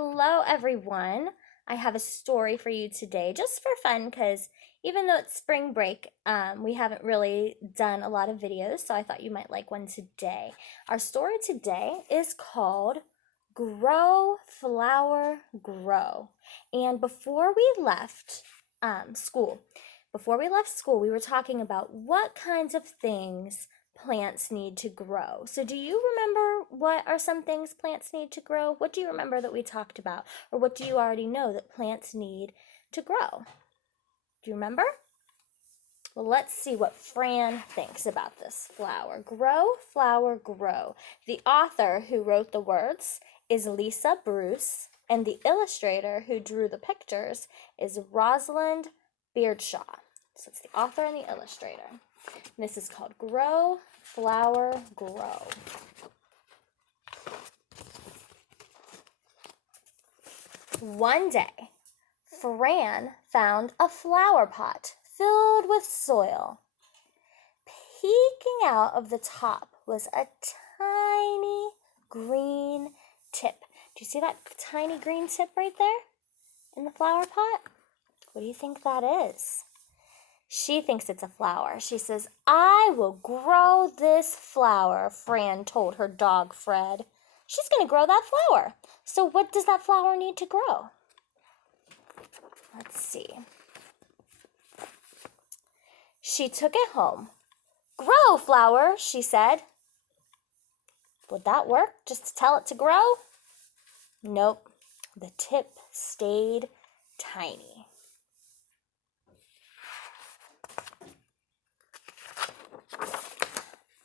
Hello, everyone. I have a story for you today, just for fun, because even though it's spring break, we haven't really done a lot of videos, so I thought you might like one today. Our story today is called Grow, Flower, Grow. And school, before we left school, we were talking about what kinds of things plants need to grow. So do you remember what are some things plants need to grow? What do you remember that we talked about? Or what do you already know that plants need to grow? Do you remember? Well, let's see what Fran thinks about this flower. Grow, flower, grow. The author who wrote the words is Lisa Bruce, and the illustrator who drew the pictures is Rosalind Beardshaw. So it's the author and the illustrator. And this is called Grow, Flower, Grow. One day, Fran found a flower pot filled with soil. Peeking out of the top was a tiny green tip. Do you see that tiny green tip right there in the flower pot? What do you think that is? She thinks it's a flower. She says, "I will grow this flower," Fran told her dog, Fred. She's going to grow that flower. So what does that flower need to grow? Let's see. She took it home. "Grow, flower," she said. Would that work, just to tell it to grow? Nope. The tip stayed tiny.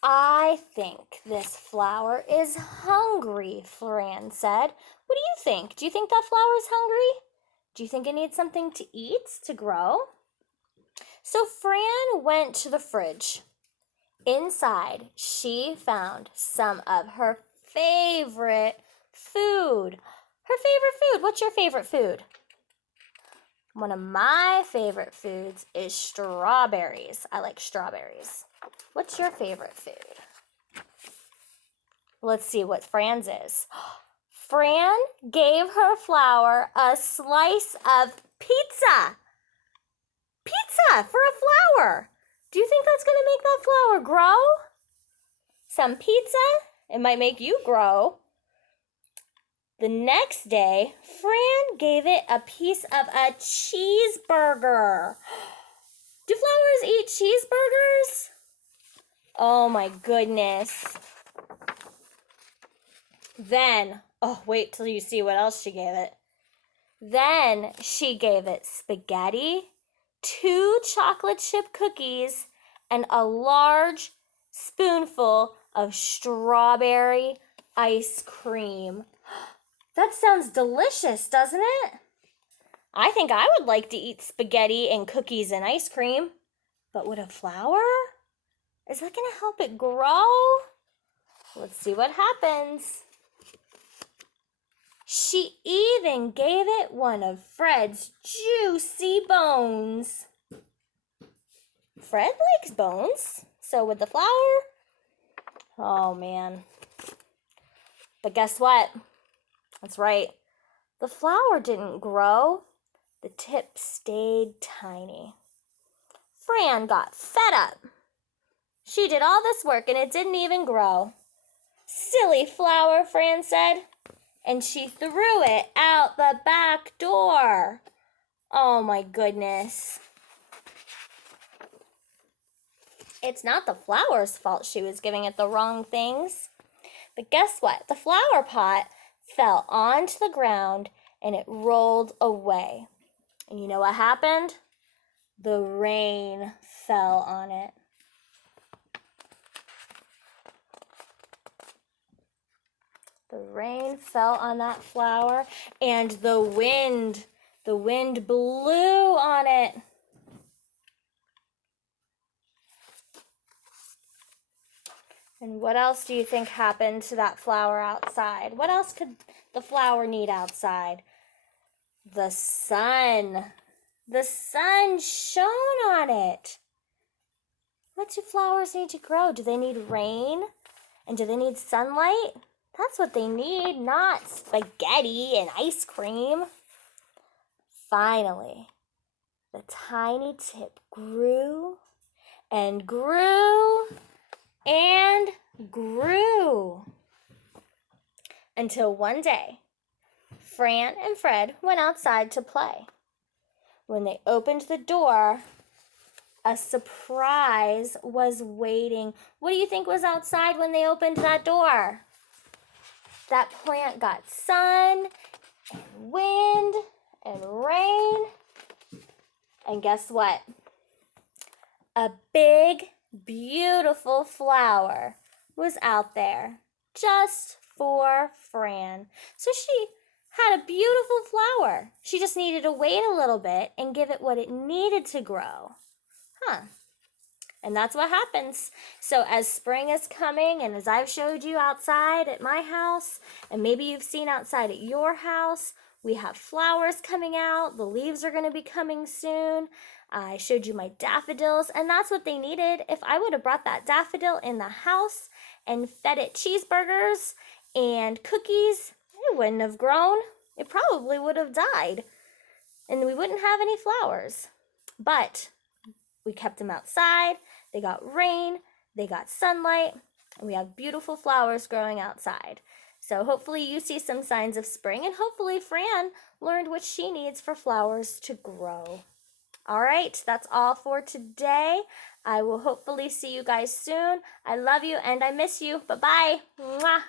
"I think this flower is hungry," Fran said. What do you think? Do you think that flower is hungry? Do you think it needs something to eat to grow? So Fran went to the fridge. Inside, she found some of her favorite food. Her favorite food. What's your favorite food? One of my favorite foods is strawberries. I like strawberries. What's your favorite food? Let's see what Fran's is. Fran gave her flower a slice of pizza. Pizza for a flower. Do you think that's going to make that flower grow? Some pizza? It might make you grow. The next day, Fran gave it a piece of a cheeseburger. Do flowers eat cheeseburgers? Oh my goodness. Then, wait till you see what else she gave it. Then she gave it spaghetti, 2 chocolate chip cookies, and a large spoonful of strawberry ice cream. That sounds delicious, doesn't it? I think I would like to eat spaghetti and cookies and ice cream. But would a flower? Is that going to help it grow? Let's see what happens. She even gave it one of Fred's juicy bones. Fred likes bones. So would the flower? Oh, man. But guess what? That's right. The flower didn't grow. The tip stayed tiny. Fran got fed up. She did all this work and it didn't even grow. "Silly flower," Fran said. And she threw it out the back door. Oh my goodness. It's not the flower's fault she was giving it the wrong things. But guess what? The flower pot fell onto the ground and it rolled away. And you know what happened? The rain fell on it. The rain fell on that flower, and the wind blew on it. And what else do you think happened to that flower outside? What else could the flower need outside? The sun. The sun shone on it. What do flowers need to grow? Do they need rain? And do they need sunlight? That's what they need, not spaghetti and ice cream. Finally, the tiny tip grew and grew and grew until one day, Fran and Fred went outside to play. When they opened the door, a surprise was waiting. What do you think was outside when they opened that door? That plant got sun and wind and rain. And guess what? A big, beautiful flower was out there just for Fran. So she had a beautiful flower. She just needed to wait a little bit and give it what it needed to grow. And that's what happens. So as spring is coming, and as I've showed you outside at my house, and maybe you've seen outside at your house, we have flowers coming out. The leaves are going to be coming soon. I showed you my daffodils, and that's what they needed. If I would have brought that daffodil in the house and fed it cheeseburgers and cookies, it wouldn't have grown. It probably would have died, and we wouldn't have any flowers. But we kept them outside. They got rain, they got sunlight, and we have beautiful flowers growing outside. So hopefully you see some signs of spring, and hopefully Fran learned what she needs for flowers to grow. All right, that's all for today. I will hopefully see you guys soon. I love you and I miss you. Bye-bye. Mwah.